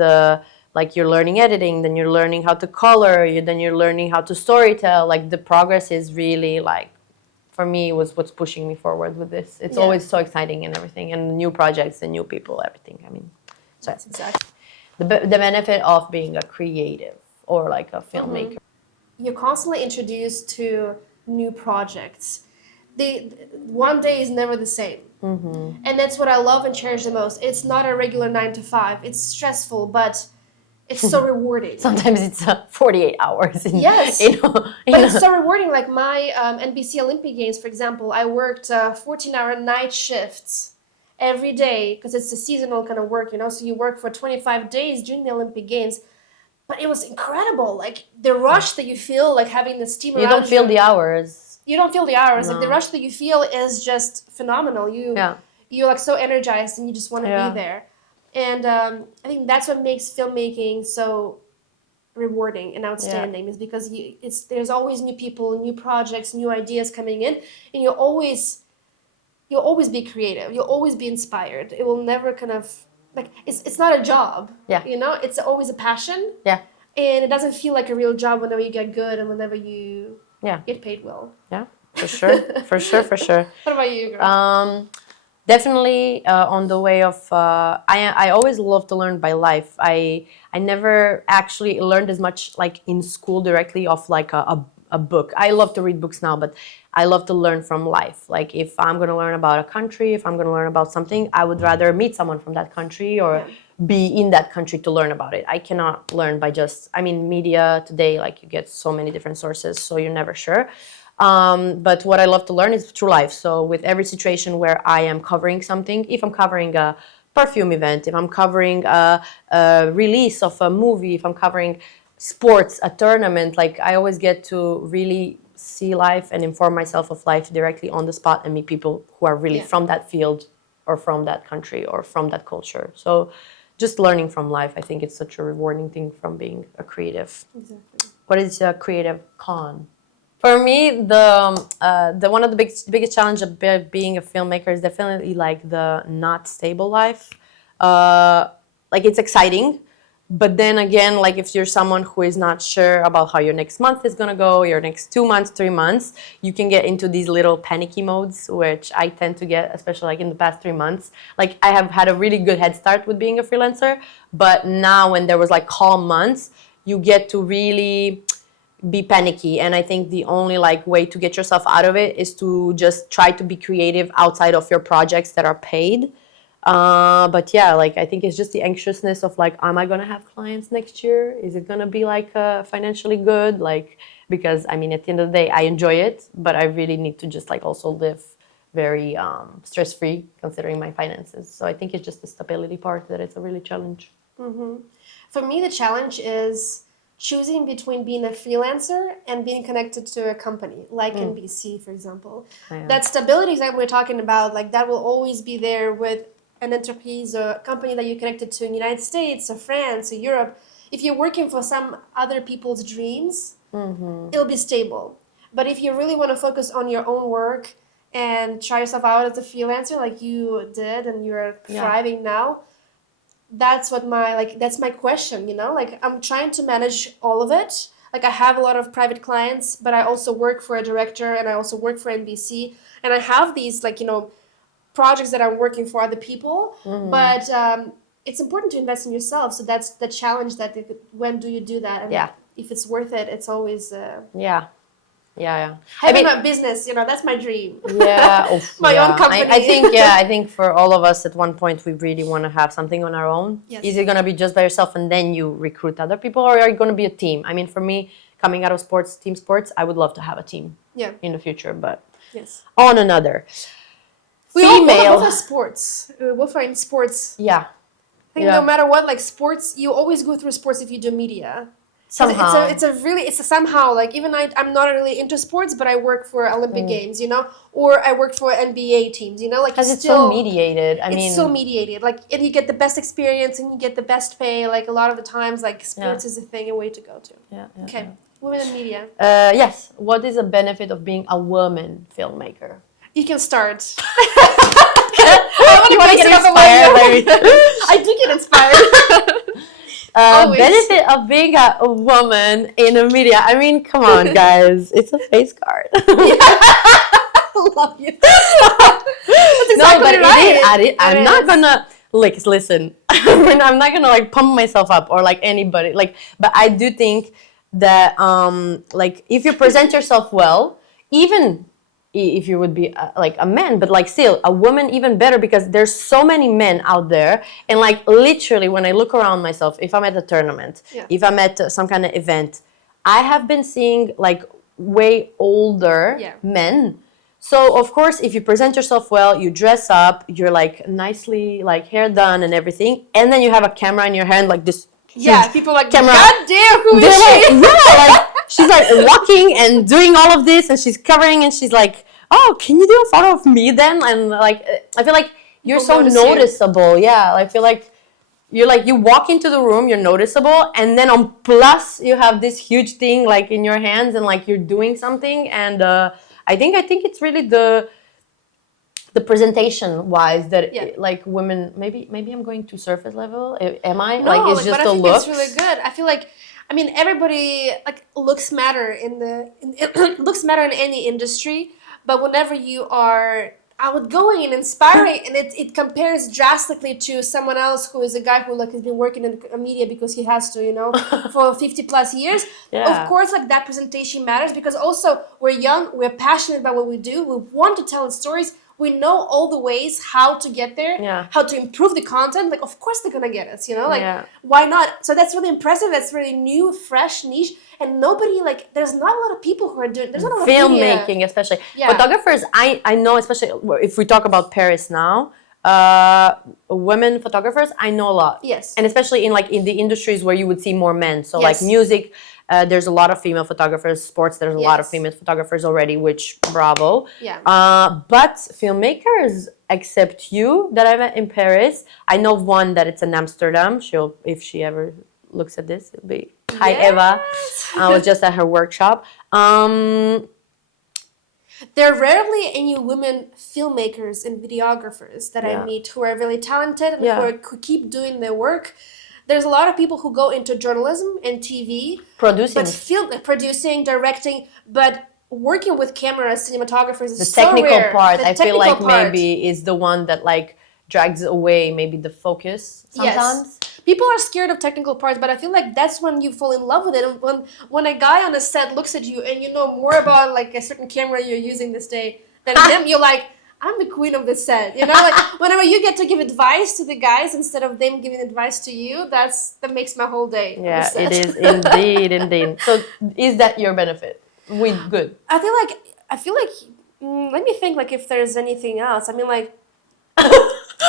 you're learning editing, then you're learning how to color, then you're learning how to storytell. Like the progress is really like, for me, was what's pushing me forward with this. It's always so exciting and everything, and new projects and new people, everything. I mean, so that's exactly the benefit of being a creative or like a filmmaker. You're constantly introduced to new projects. One day is never the same. And that's what I love and cherish the most. It's not a regular 9 to 5. It's stressful, but it's so rewarding. Sometimes it's 48 hours. Yes. But it's so rewarding. Like my NBC Olympic Games, for example, I worked 14-hour night shifts every day because it's a seasonal kind of work, so you work for 25 days during the Olympic Games. But it was incredible. Like the rush that you feel, like having the steam around you. You don't feel the hours. You don't feel the hours. No. Like the rush that you feel is just phenomenal. You're like so energized and you just want to be there. And I think that's what makes filmmaking so rewarding and outstanding, is because there's always new people, new projects, new ideas coming in, and you'll always be creative. You'll always be inspired. It will never kind of like it's not a job. It's always a passion. And it doesn't feel like a real job whenever you get good and whenever you get paid well. Yeah, for sure, for sure. What about you, girl? Definitely on the way of I always love to learn by life. I never actually learned as much like in school directly of like a book. I love to read books now, but I love to learn from life. Like if I'm going to learn about a country, if I'm going to learn about something, I would rather meet someone from that country or be in that country to learn about it. I cannot learn by media today, like you get so many different sources, so you're never sure. But what I love to learn is through life. So with every situation where I am covering something, if I'm covering a perfume event, if I'm covering a release of a movie, if I'm covering sports, a tournament, like I always get to really see life and inform myself of life directly on the spot and meet people who are really from that field or from that country or from that culture. So just learning from life, I think it's such a rewarding thing from being a creative. Exactly. What is a creative con? For me, the one of the biggest challenge of being a filmmaker is definitely like the not stable life. Like it's exciting, but then again, like if you're someone who is not sure about how your next month is gonna go, your next 2 months, 3 months, you can get into these little panicky modes, which I tend to get, especially like in the past 3 months. Like I have had a really good head start with being a freelancer, but now when there was like calm months, you get to really be panicky, and I think the only like way to get yourself out of it is to just try to be creative outside of your projects that are paid. But yeah, like I think it's just the anxiousness of like, am I gonna have clients next year? Is it gonna be like financially good? Like, because I mean, at the end of the day, I enjoy it, but I really need to just like also live very stress-free considering my finances. So I think it's just the stability part that it's a really challenge. For me, the challenge is choosing between being a freelancer and being connected to a company, like NBC, for example. Yeah. That stability that we're talking about, like that will always be there with an enterprise or a company that you're connected to in the United States or France or Europe. If you're working for some other people's dreams, it'll be stable. But if you really want to focus on your own work and try yourself out as a freelancer like you did and you're thriving now, that's what my like that's my question, you know, like I'm trying to manage all of it. Like I have a lot of private clients, but I also work for a director and I also work for NBC, and I have these like, you know, projects that I'm working for other people. But it's important to invest in yourself, so that's the challenge. That when do you do that, and if it's worth it, it's always Yeah. having a business, you know, that's my dream. Yeah, my own company. I think for all of us at one point we really want to have something on our own. Yes. Is it going to be just by yourself and then you recruit other people, or are you going to be a team? I mean, for me, coming out of sports, team sports, I would love to have a team in the future, but on another. We all both are sports. Both are in sports. Yeah. I think no matter what, like sports, you always go through sports if you do media. Somehow. It's a somehow, like even I'm not really into sports, but I work for Olympic Games, you know, or I work for NBA teams, you know, like because it's so mediated. It's so mediated, like, and you get the best experience and you get the best pay. Like a lot of the times, like sports is a thing, a way to go to. Okay, women in media. Yes. What is a benefit of being a woman filmmaker? You can start. You want to get inspired? I do get inspired. Benefit of being a woman in a media. I mean, come on, guys. It's a face card. I love you. That's exactly right. I'm not gonna listen. I'm not gonna like pump myself up or like anybody. Like, but I do think that like if you present yourself well, even if you would be like a man, but like still a woman even better, because there's so many men out there, and like literally when I look around myself, if I'm at a tournament, if I'm at some kind of event, I have been seeing like way older men. So of course, if you present yourself well, you dress up, you're like nicely like hair done and everything, and then you have a camera in your hand like this. People are like, camera. God damn, who is she? Like she's like walking and doing all of this, and she's covering, and she's like, oh, can you do a photo of me then? And like, I feel like you're so noticeable. Yeah, I feel like you're like, you walk into the room, you're noticeable, and then on plus you have this huge thing like in your hands, and like you're doing something. And I think it's really the presentation wise that like women, maybe I'm going to surface level. Am I? No, like it's just but I a think look. it's really good. I feel like, I mean, everybody, like, looks matter in looks matter in any industry, but whenever you are outgoing and inspiring, and it compares drastically to someone else who is a guy who like has been working in media because he has to, you know, for 50 plus years. Of course, like that presentation matters, because also we're young, we're passionate about what we do, we want to tell stories. We know all the ways how to get there, how to improve the content. Like, of course they're gonna get us, you know? Like, why not? So that's really impressive. That's really new, fresh, niche. And nobody, like, there's not a lot of people who are doing, there's not a lot of filmmaking, especially. Photographers, I know, especially if we talk about Paris now, women photographers, I know a lot. Yes. And especially in like in the industries where you would see more men. So like music, there's a lot of female photographers. Sports, there's a lot of female photographers already, which bravo. But filmmakers, except you that I met in Paris, I know one that it's in Amsterdam. She'll, if she ever looks at this, it'll be, hi Eva. I was just at her workshop. There are rarely any women filmmakers and videographers that I meet who are really talented and who keep doing their work. There's a lot of people who go into journalism and TV, producing, directing, but working with cameras, cinematographers is so rare. The technical part, I feel like part. maybe is the one that like drags away maybe the focus sometimes. Yes. people are scared of technical parts, but I feel like that's when you fall in love with it. And when a guy on a set looks at you and you know more about like a certain camera you're using this day than them, you're like, I'm the queen of the set. You know, like whenever you get to give advice to the guys instead of them giving advice to you, that makes my whole day. On the Yeah, set. it is indeed, indeed. So is that your benefit? We good. I feel like let me think like if there's anything else. I mean like as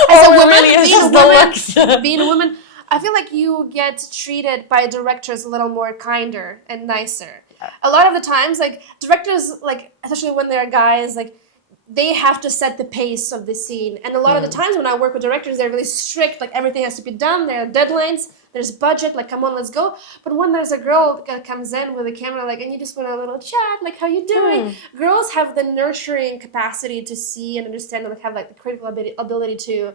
Or a woman, really is being a just the woman, looks. being a woman, I feel like you get treated by directors a little more kinder and nicer. A lot of the times, like directors, like especially when they're guys, like they have to set the pace of the scene. And a lot of the times when I work with directors, they're really strict. Like everything has to be done. There are deadlines. There's budget. Like come on, let's go. But when there's a girl that comes in with a camera, like and you just want a little chat, like how you doing? Girls have the nurturing capacity to see and understand and like, have like the critical ability to,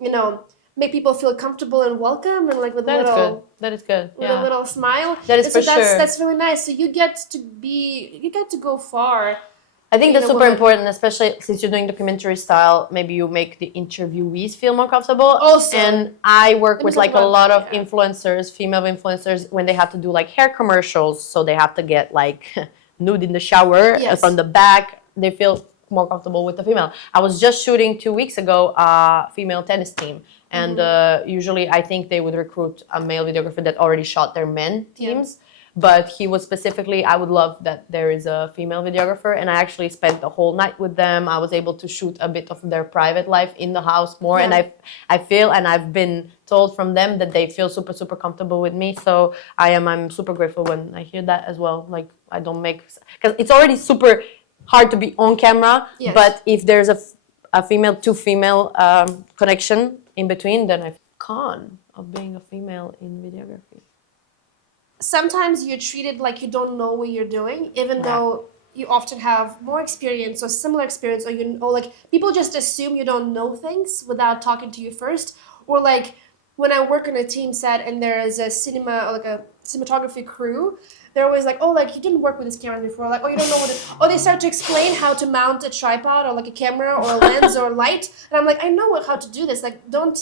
you know, make people feel comfortable and welcome and like with a That is good. little That is good. with a little smile. That is And so for sure. that's really nice. So you get to go far. I think that's being a super woman. important, especially since you're doing documentary style. Maybe you make the interviewees feel more comfortable. Also, and I work me with talk like a about lot that, of yeah. influencers, female influencers, when they have to do like hair commercials. So they have to get like nude in the shower Yes. from the back. They feel more comfortable with the female. I was just shooting 2 weeks ago a female tennis team. And usually I think they would recruit a male videographer that already shot their men teams. But he was specifically, I would love that there is a female videographer, and I actually spent the whole night with them. I was able to shoot a bit of their private life in the house more, and I feel, and I've been told from them that they feel super, super comfortable with me. So I'm super grateful when I hear that as well. Like I don't make, because it's already super hard to be on camera, Yes. but if there's a female to female connection in between, then I con of being a female in videography. Sometimes you're treated like you don't know what you're doing, even though you often have more experience or similar experience, or like people just assume you don't know things without talking to you first. Or like when I work on a team set and there is a cinema or like a cinematography crew, they're always like, oh, like you didn't work with this camera before, like, oh, you don't know what it, oh, they start to explain how to mount a tripod or like a camera or a lens or a light, and I'm like, I know how to do this, like don't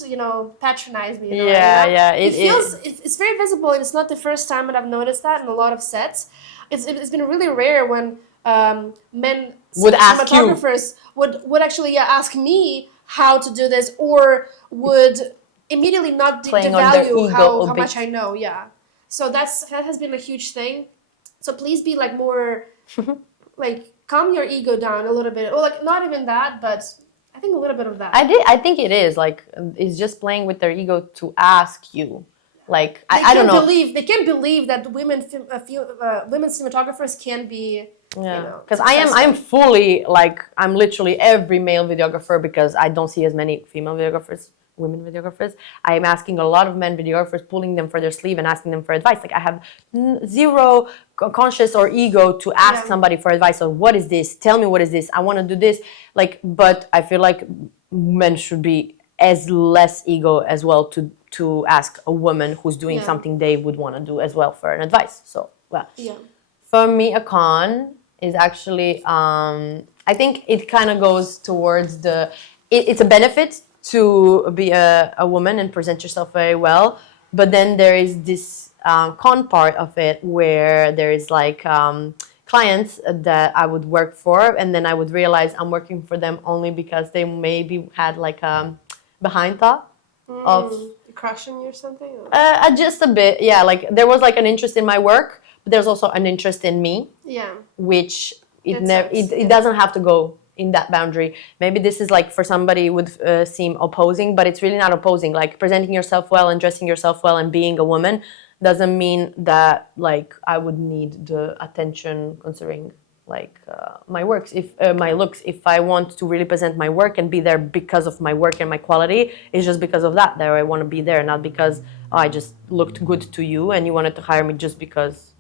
patronize me. It feels it's very visible, and it's not the first time that I've noticed that in a lot of sets. It's been really rare when men Would ask you. cinematographers would actually ask me how to do this, or would immediately not Playing on their devalue ego how a much bit. I know. So that has been a huge thing. So please be like more like calm your ego down a little bit, or like not even that, but I think a little bit of that. I think it is like it's just playing with their ego to ask you. Like I don't know. They can't believe that women women cinematographers can be. Yeah, because I'm fully like I'm literally every male videographer because I don't see as many female videographers, women videographers. I'm asking a lot of men videographers, pulling them for their sleeve and asking them for advice. Like I have zero conscious or ego to ask somebody for advice on what is this? Tell me what is this? I want to do this. Like, but I feel like men should be as less ego as well to ask a woman who's doing something they would want to do as well for an advice. So for me, a con is actually I think it kind of goes towards it's a benefit to be a woman and present yourself very well, but then there is this con part of it where there is like clients that I would work for, and then I would realize I'm working for them only because they maybe had like a behind thought of crush on you or something. just a bit, yeah. Like there was like an interest in my work, but there's also an interest in me, which it doesn't have to go in that boundary. Maybe this is like for somebody it would seem opposing, but it's really not opposing. Like presenting yourself well and dressing yourself well and being a woman doesn't mean that like I would need the attention considering like my works, if my looks. If I want to really present my work and be there because of my work and my quality, it's just because of that I want to be there, not because I just looked good to you and you wanted to hire me just because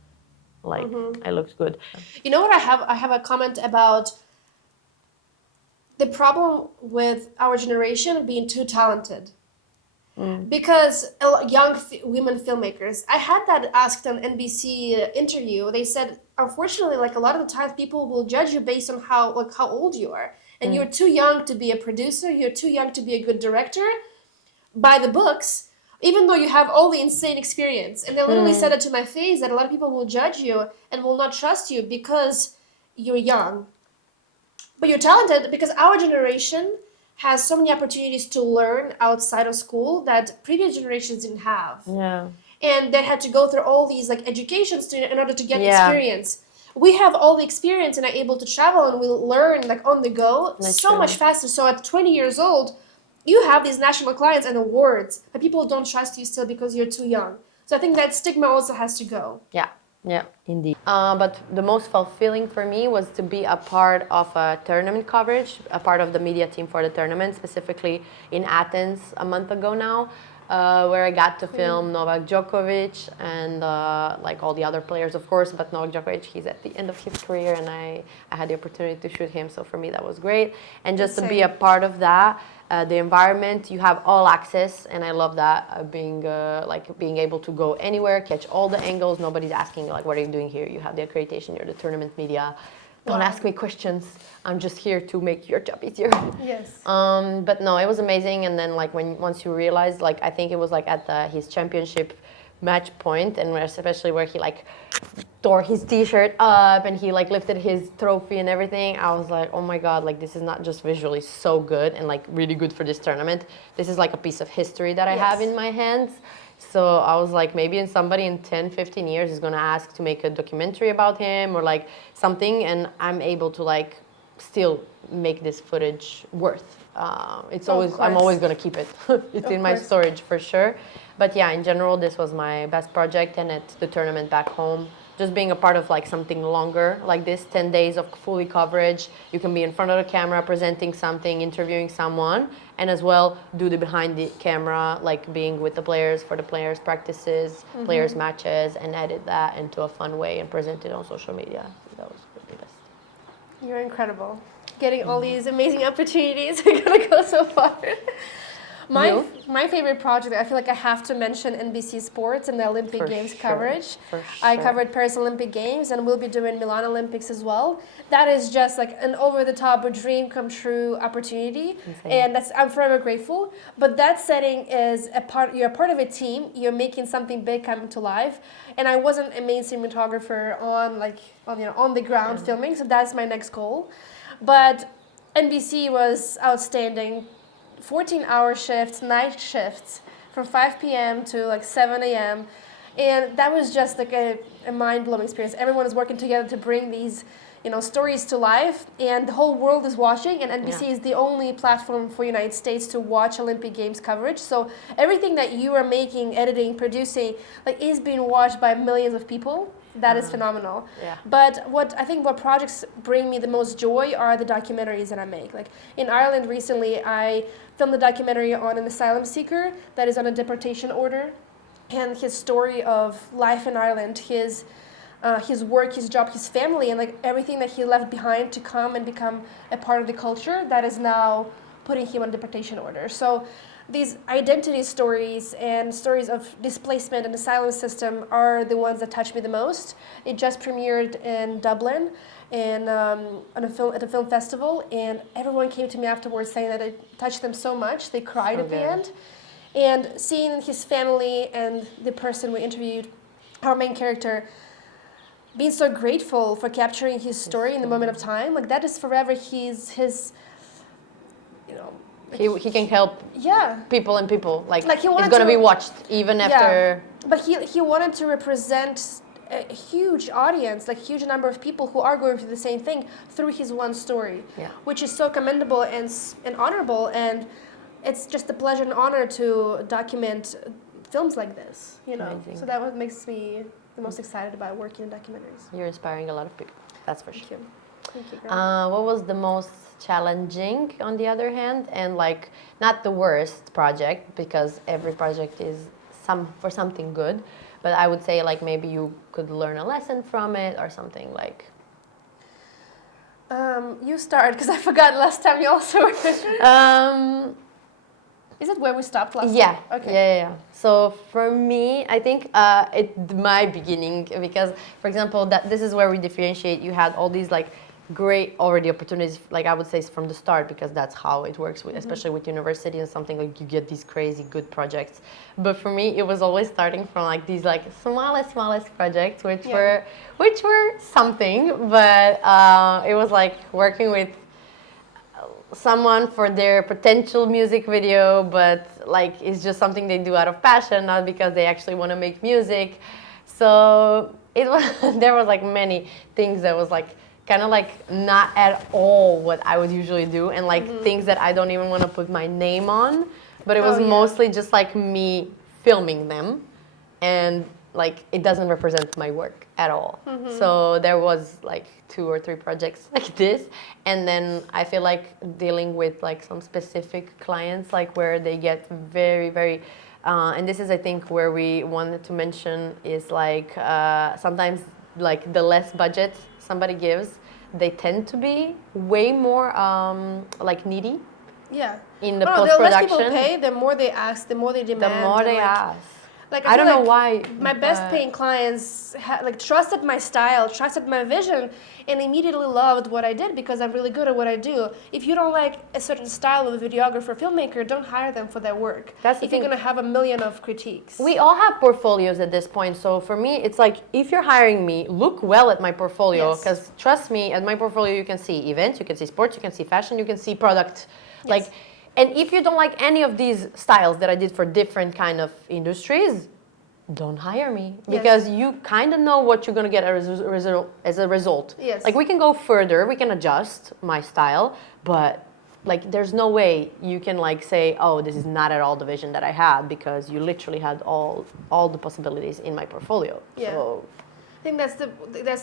like I looked good. You know what I have a comment about the problem with our generation being too talented. Because young women filmmakers, I had that asked on NBC interview. They said, unfortunately, like a lot of the times, people will judge you based on how old you are, and you're too young to be a producer. You're too young to be a good director, by the books. even though you have all the insane experience. And they literally said it to my face that a lot of people will judge you and will not trust you because you're young. But you're talented because our generation has so many opportunities to learn outside of school that previous generations didn't have. Yeah. And they had to go through all these like educations in order to get Yeah. experience. We have all the experience and are able to travel and we learn like on the go so Naturally. much faster. So at 20 years old, you have these national clients and awards, but people don't trust you still because you're too young. So I think that stigma also has to go. Yeah, yeah, indeed. But the most fulfilling for me was to be a part of a tournament coverage, a part of the media team for the tournament, specifically in Athens a month ago now, where I got to film Novak Djokovic and like all the other players, of course. But Novak Djokovic, he's at the end of his career, and I had the opportunity to shoot him. So for me, that was great. And just to be a part of that. The environment, you have all access, and I love that, being able to go anywhere, catch all the angles. Nobody's asking you like, what are you doing here? You have the accreditation, you're the tournament media. Don't ask me questions. I'm just here to make your job easier. Yes. But no, it was amazing. And then like once you realize, like I think it was like at his championship match point, and especially where he like tore his t-shirt up and he like lifted his trophy and everything, I was like, oh my god, like this is not just visually so good and like really good for this tournament, this is like a piece of history that I have in my hands. So I was like, maybe somebody in 10-15 years is gonna ask to make a documentary about him or like something, and I'm able to like still make this footage worth. I'm always gonna keep it. It's in my storage for sure. But yeah, in general, this was my best project, and at the tournament back home, just being a part of like something longer like this, 10 days of fully coverage. You can be in front of the camera presenting something, interviewing someone, and as well do the behind the camera, like being with the players for the players' practices, players' matches, and edit that into a fun way and present it on social media. That was the best. You're incredible. Getting all these amazing opportunities. We're gonna go so far. My favorite project, I feel like I have to mention NBC Sports and the Olympic Games coverage. I covered Paris Olympic Games and we'll be doing Milan Olympics as well. That is just like an over-the-top dream come true opportunity. Insane. And I'm forever grateful. But that setting is you're a part of a team, you're making something big come to life. And I wasn't a main cinematographer on the ground filming, so that's my next goal. But NBC was outstanding. 14-hour shifts, night shifts, from 5 p.m. to like 7 a.m. And that was just like a mind-blowing experience. Everyone is working together to bring these, stories to life, and the whole world is watching, and NBC is the only platform for United States to watch Olympic Games coverage. So everything that you are making, editing, producing, like is being watched by millions of people. That is phenomenal. Yeah. But what projects bring me the most joy are the documentaries that I make. Like in Ireland recently, I filmed a documentary on an asylum seeker that is on a deportation order, and his story of life in Ireland, his work, his job, his family, and like everything that he left behind to come and become a part of the culture that is now putting him on deportation order. So these identity stories and stories of displacement and asylum system are the ones that touch me the most. It just premiered in Dublin and at a film festival, and everyone came to me afterwards saying that it touched them so much. They cried at the end. And seeing his family and the person we interviewed, our main character, being so grateful for capturing his story in the moment of time, like that is forever his He can help people and people. Like he it's going to be watched even after. But he wanted to represent a huge audience, like huge number of people who are going through the same thing through his one story, which is so commendable and honorable. And it's just a pleasure and honor to document films like this, Amazing. So that what makes me the most excited about working in documentaries. You're inspiring a lot of people, that's for sure. Thank you, girl. What was the most challenging, on the other hand, and like not the worst project, because every project is for something good, but I would say like maybe you could learn a lesson from it or something like. You start, because I forgot last time you also were. Is it where we stopped last time? Okay. Yeah. So for me, I think my beginning, because for example, this is where we differentiate. You had all these like great already opportunities, like I would say from the start, because that's how it works, with, especially with university and something, like you get these crazy good projects. But for me, it was always starting from like these like smallest projects, which were something, but it was like working with someone for their potential music video, but like it's just something they do out of passion, not because they actually want to make music. So it was there was like many things that was like kind of like not at all what I would usually do, and like things that I don't even want to put my name on, but it was mostly just like me filming them, and like it doesn't represent my work at all. So there was like 2 or 3 projects like this, and then I feel like dealing with like some specific clients, like where they get very and this is I think where we wanted to mention is like sometimes like the less budget somebody gives, they tend to be way more like needy Yeah. in the The less people post-production. pay, the more they ask, the more they The demand. more and, they like, ask. Like I feel don't know like why. my best paying clients like trusted my style, trusted my vision, and immediately loved what I did because I'm really good at what I do. If you don't like a certain style of a videographer, filmmaker, don't hire them for their work. That's the if you're thing. gonna have a million of critiques. We all have portfolios at this point, so for me, it's like if you're hiring me, look well at my portfolio, Yes. because trust me, at my portfolio you can see events, you can see sports, you can see fashion, you can see product, like, and if you don't like any of these styles that I did for different kind of industries, don't hire me, because you kind of know what you're going to get as a result. Yes. Like we can go further, we can adjust my style, but like there's no way you can like say, oh, this is not at all the vision that I had, because you literally had all the possibilities in my portfolio. Yeah. So I think that's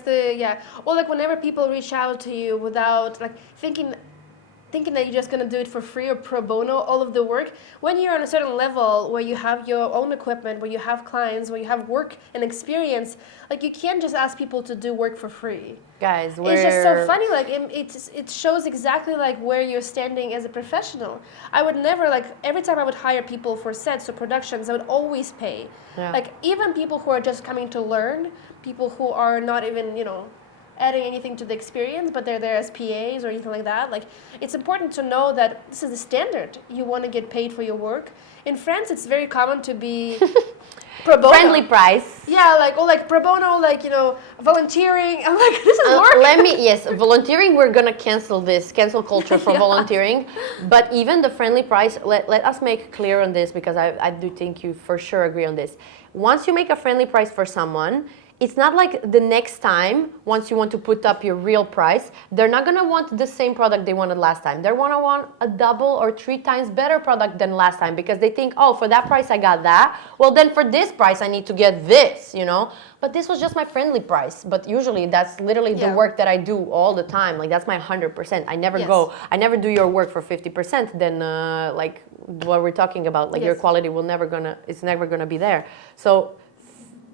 the or like whenever people reach out to you without like thinking that you're just going to do it for free or pro bono, all of the work, when you're on a certain level where you have your own equipment, where you have clients, where you have work and experience, like you can't just ask people to do work for free. guys, It's just so funny, like it shows exactly like where you're standing as a professional. I would never, like every time I would hire people for sets or productions, I would always pay. Yeah. Like even people who are just coming to learn, people who are not even, adding anything to the experience, but they're there as PAs or anything like that. Like, it's important to know that this is the standard. You want to get paid for your work. In France, it's very common to be pro bono. friendly price. Yeah, like pro bono, volunteering. I'm like, this is work. Volunteering, we're gonna cancel culture for volunteering. But even the friendly price, let us make clear on this, because I do think you for sure agree on this. Once you make a friendly price for someone, it's not like the next time, once you want to put up your real price, they're not going to want the same product they wanted last time. They're going to want a double or 3 times better product than last time, because they think, oh, for that price I got that. Well, then for this price I need to get this, But this was just my friendly price. But usually that's literally the work that I do all the time. Like that's my 100%. I never do your work for 50%. Then like what we're talking about, like your quality it's never gonna be there. So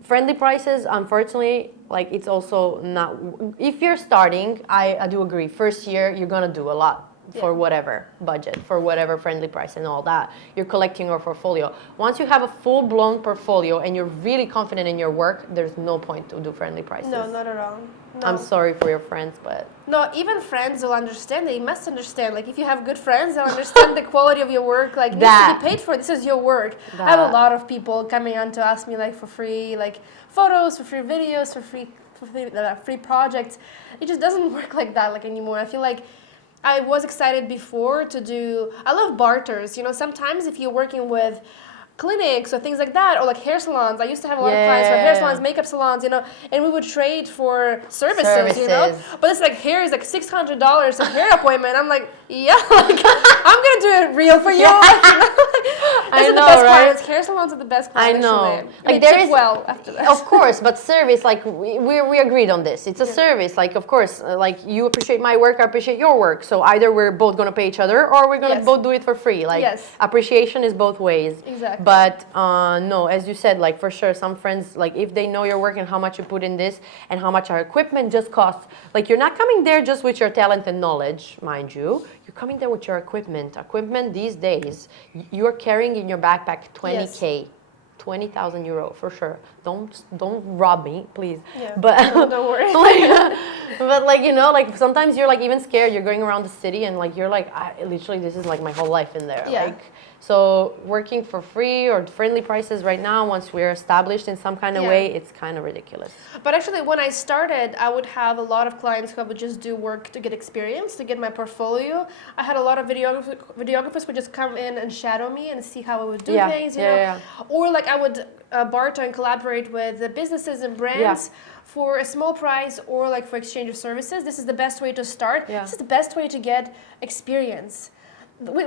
friendly prices, unfortunately, like it's also not. If you're starting, I do agree. First year, you're gonna do a lot for whatever budget, for whatever friendly price and all that. You're collecting your portfolio. Once you have a full-blown portfolio and you're really confident in your work, there's no point to do friendly prices. No, not at all. No. I'm sorry for your friends, but no, even friends will understand. They must understand. Like if you have good friends, they'll understand the quality of your work. Like this to be paid for. This is your work. I have a lot of people coming on to ask me like for free, like photos, for free videos, for free projects. It just doesn't work like that like anymore. I feel like I was excited before to do. I love barters. Sometimes if you're working with clinics or things like that, or like hair salons. I used to have a lot of clients for hair salons, makeup salons, and we would trade for services. But it's like hair is like $600 a hair appointment. I'm like, yeah, like I'm gonna do it real for you. I know, the best right? clients. Hair salons are the best clients. I know. Actually. Like there is well after that. Of course, but service, like we agreed on this. It's a service. Like of course, like you appreciate my work, I appreciate your work. So either we're both gonna pay each other, or we're gonna both do it for free. Like appreciation is both ways. Exactly. But no, as you said, like for sure, some friends, like if they know your work and how much you put in this and how much our equipment just costs, like you're not coming there just with your talent and knowledge, mind you. You're coming there with your equipment. Equipment these days, you're carrying in your backpack 20K. 20,000 euro for sure. Don't rob me, please. Yeah. But No, don't worry. like, but like, you know, like sometimes you're like even scared. You're going around the city and like you're like, literally this is like my whole life in there. Yeah. Like, so working for free or friendly prices right now, once we're established in some kind of Yeah. way, it's kind of ridiculous. But actually, when I started, I would have a lot of clients who would just do work to get experience, to get my portfolio. I had a lot of videographers who just come in and shadow me and see how I would do things, you know. Or like I would barter and collaborate with the businesses and brands for a small price, or like for exchange of services. This is the best way to start. This is the best way to get experience.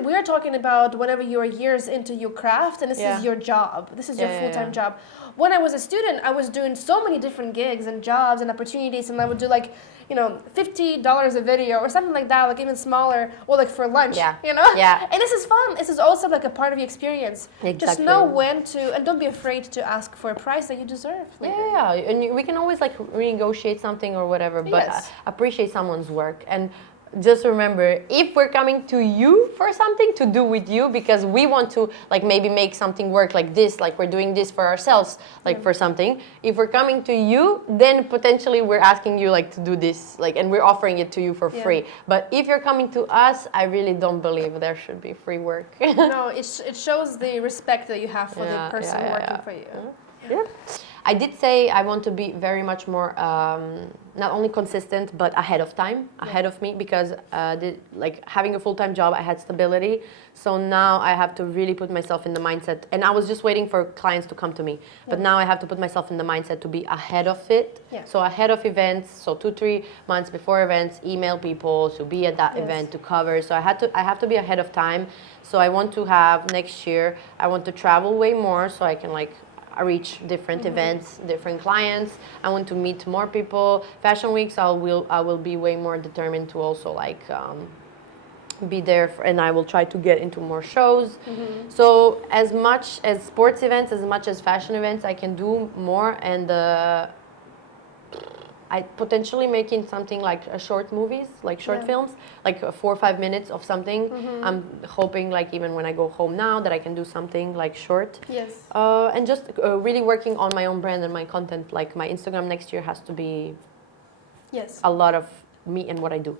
We are talking about whenever you are years into your craft and this is your job. This is your full-time job. When I was a student, I was doing so many different gigs and jobs and opportunities, and I would do like, you know, $50 a video or something like that, like even smaller, or like for lunch, you know? And this is fun. This is also like a part of the experience. Just know when to, and don't be afraid to ask for a price that you deserve later. And we can always like renegotiate something or whatever, but appreciate someone's work. And just remember, if we're coming to you for something to do with you, because we want to like maybe make something work like this, like we're doing this for ourselves, like for something. If we're coming to you, then potentially we're asking you like to do this, like, and we're offering it to you for free. But if you're coming to us, I really don't believe there should be free work. No, it shows the respect that you have for the person working for you. I did say I want to be very much more not only consistent but ahead of time, ahead of me, because like having a full-time job, I had stability. So now I have to really put myself in the mindset, and I was just waiting for clients to come to me. But now I have to put myself in the mindset to be ahead of it. So ahead of events, so 2-3 months before events, email people to be at that event, to cover. So I have to be ahead of time. So I want to have next year, I want to travel way more so I can like reach different events, different clients. I want to meet more people. Fashion weeks, I will be way more determined to also like be there, and I will try to get into more shows. So as much as sports events, as much as fashion events, I can do more. And I potentially making something like a short movies, like short films, like 4 or 5 minutes of something. I'm hoping like even when I go home now that I can do something like short. And just really working on my own brand and my content. Like my Instagram next year has to be a lot of me and what I do.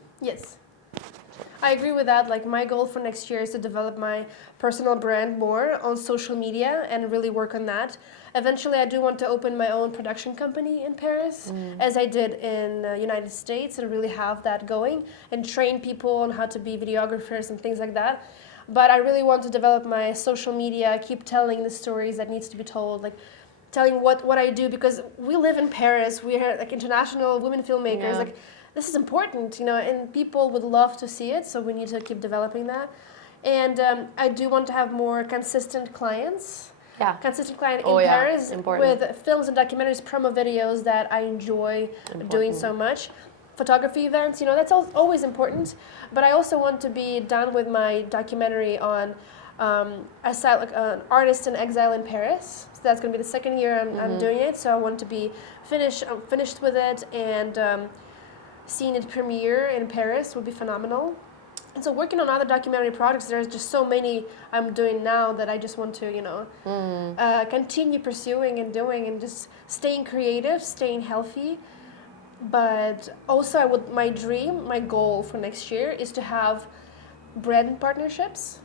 I agree with that. Like my goal for next year is to develop my personal brand more on social media and really work on that. Eventually, I do want to open my own production company in Paris, as I did in the United States, and really have that going and train people on how to be videographers and things like that. But I really want to develop my social media, keep telling the stories that needs to be told, like telling what I do, because we live in Paris. We're like international women filmmakers. Like this is important, you know, and people would love to see it. So we need to keep developing that. And I do want to have more consistent clients. Consistent client in Paris with films and documentaries, promo videos that I enjoy doing so much. Photography events, you know, that's always important. But I also want to be done with my documentary on an artist in exile in Paris. So that's going to be the second year I'm doing it. So I want to be finished with it, and seeing it premiere in Paris would be phenomenal. And so working on other documentary projects, there's just so many I'm doing now that I just want to, you know, continue pursuing and doing, and just staying creative, staying healthy. But also my dream, my goal for next year is to have brand partnerships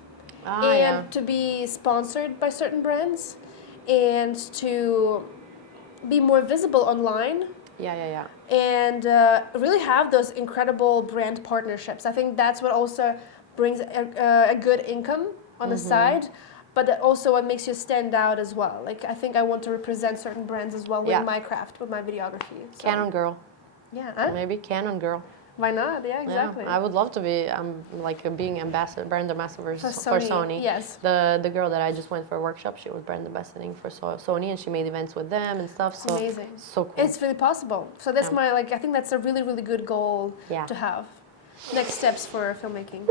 and to be sponsored by certain brands and to be more visible online. And really have those incredible brand partnerships. I think that's what also brings a good income on the side, but that also what makes you stand out as well. Like I think I want to represent certain brands as well with my craft, with my videography. So. Canon girl. Maybe Canon girl. Why not? Yeah, exactly. I would love to be like being brand ambassador for Sony. The girl that I just went for a workshop, she was brand ambassador for Sony, and she made events with them and stuff. So amazing. So cool. It's really possible. So that's my I think that's a really, really good goal to have. Next steps for filmmaking.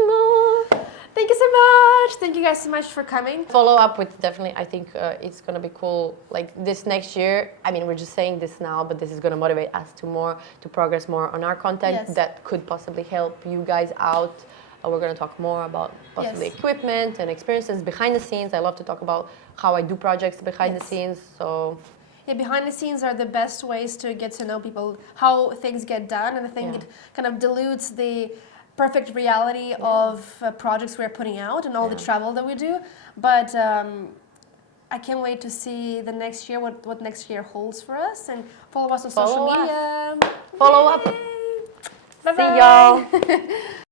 Thank you so much. Thank you guys so much for coming. Follow up with definitely, I think it's going to be cool. Like this next year, I mean, we're just saying this now, but this is going to motivate us to progress more on our content that could possibly help you guys out We're going to talk more about possibly Yes. equipment and experiences behind the scenes. I love to talk about how I do projects behind the Yes. scenes. So Yeah, behind the scenes are the best ways to get to know people, how things get done, and I think Yeah. it kind of dilutes the perfect reality of projects we're putting out and all the Yeah. travel that we do. But I can't wait to see the next year, what next year holds for us, and follow us on social Follow us. media. Follow up. Yay! See Bye-bye. y'all.